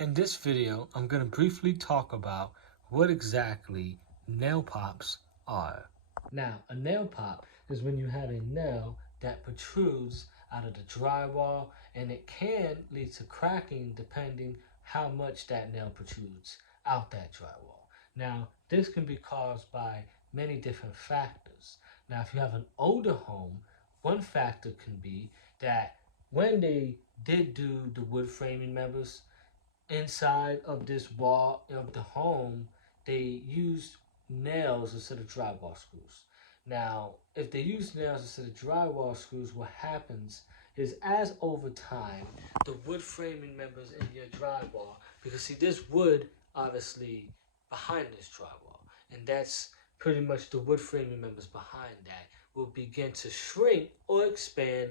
In this video, I'm going to briefly talk about what exactly nail pops are. Now, a nail pop is when you have a nail that protrudes out of the drywall, and it can lead to cracking depending how much that nail protrudes out that drywall. Now, this can be caused by many different factors. Now, if you have an older home, one factor can be that when they did do the wood framing members, inside of this wall of the home, they used nails instead of drywall screws. Now, if they use nails instead of drywall screws, what happens is as over time, the wood framing members in your drywall, because see, there's wood obviously behind this drywall, and that's pretty much the wood framing members behind that will begin to shrink or expand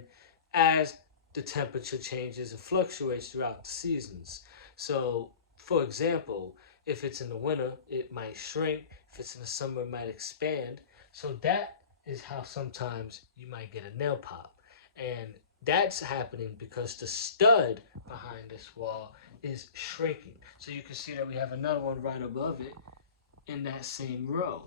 as the temperature changes and fluctuates throughout the seasons. So, for example, if it's in the winter, it might shrink. If it's in the summer, it might expand. So that is how sometimes you might get a nail pop. And that's happening because the stud behind this wall is shrinking. So you can see that we have another one right above it in that same row,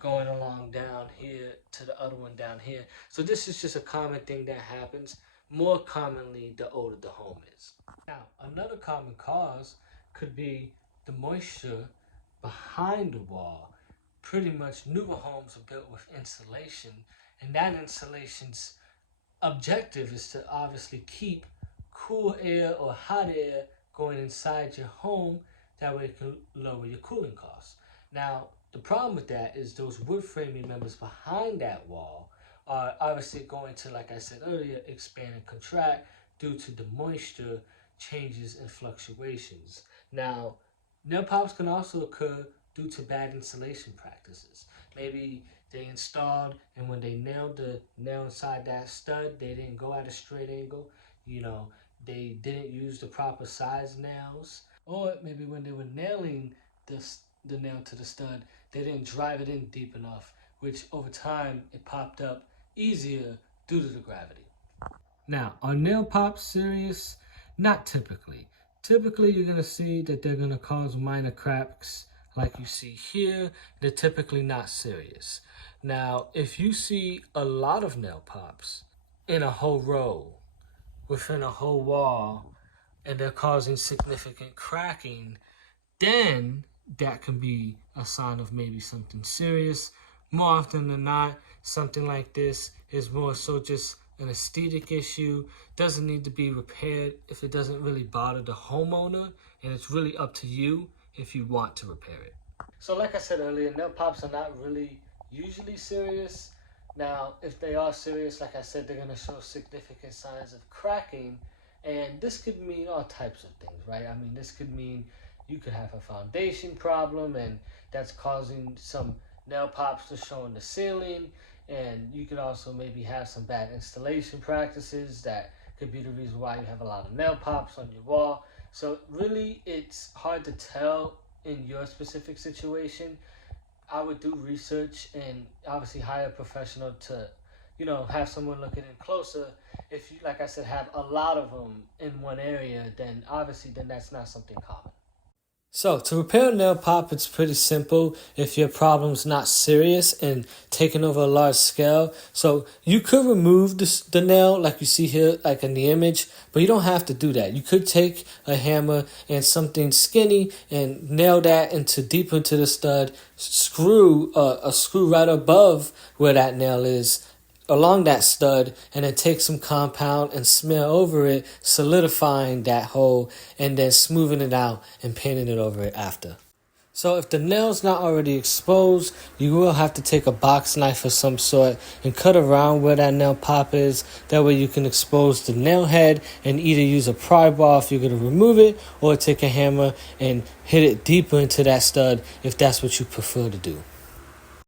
going along down here to the other one down here. So this is just a common thing that happens, more commonly the older the home is. Now, another common cause could be the moisture behind the wall. Pretty much newer homes are built with insulation, and that insulation's objective is to obviously keep cool air or hot air going inside your home. That way it can lower your cooling costs. Now, the problem with that is those wood framing members behind that wall are obviously going to, like I said earlier, expand and contract due to the moisture changes and fluctuations. Now, nail pops can also occur due to bad installation practices. Maybe they installed, and when they nailed the nail inside that stud, they didn't go at a straight angle. They didn't use the proper size nails. Or maybe when they were nailing the nail to the stud, they didn't drive it in deep enough, which over time it popped up easier due to the gravity. Now, are nail pops serious? Not typically. Typically, you're going to see that they're going to cause minor cracks like you see here. They're typically not serious. Now, if you see a lot of nail pops in a whole row, within a whole wall, and they're causing significant cracking, then that can be a sign of maybe something serious. More often than not, something like this is more so just an aesthetic issue. Doesn't need to be repaired if it doesn't really bother the homeowner, and it's really up to you if you want to repair it. So like I said earlier, nail pops are not really usually serious. Now, if they are serious, like I said, they're going to show significant signs of cracking, and this could mean all types of things, right? I mean, this could mean you could have a foundation problem, and that's causing some nail pops to show in the ceiling. And you could also maybe have some bad installation practices that could be the reason why you have a lot of nail pops on your wall. So really, it's hard to tell in your specific situation. I would do research and obviously hire a professional to, have someone look at it closer. If you, like I said, have a lot of them in one area, then that's not something common. So, to repair a nail pop, it's pretty simple if your problem's not serious and taking over a large scale. So, you could remove the nail like you see here, like in the image, but you don't have to do that. You could take a hammer and something skinny and nail that deep into the stud, screw a screw right above where that nail is, along that stud, and then take some compound and smear over it, solidifying that hole, and then smoothing it out and painting it over it after. So if the nail's not already exposed, you will have to take a box knife of some sort and cut around where that nail pop is. That way you can expose the nail head and either use a pry bar if you're going to remove it, or take a hammer and hit it deeper into that stud if that's what you prefer to do.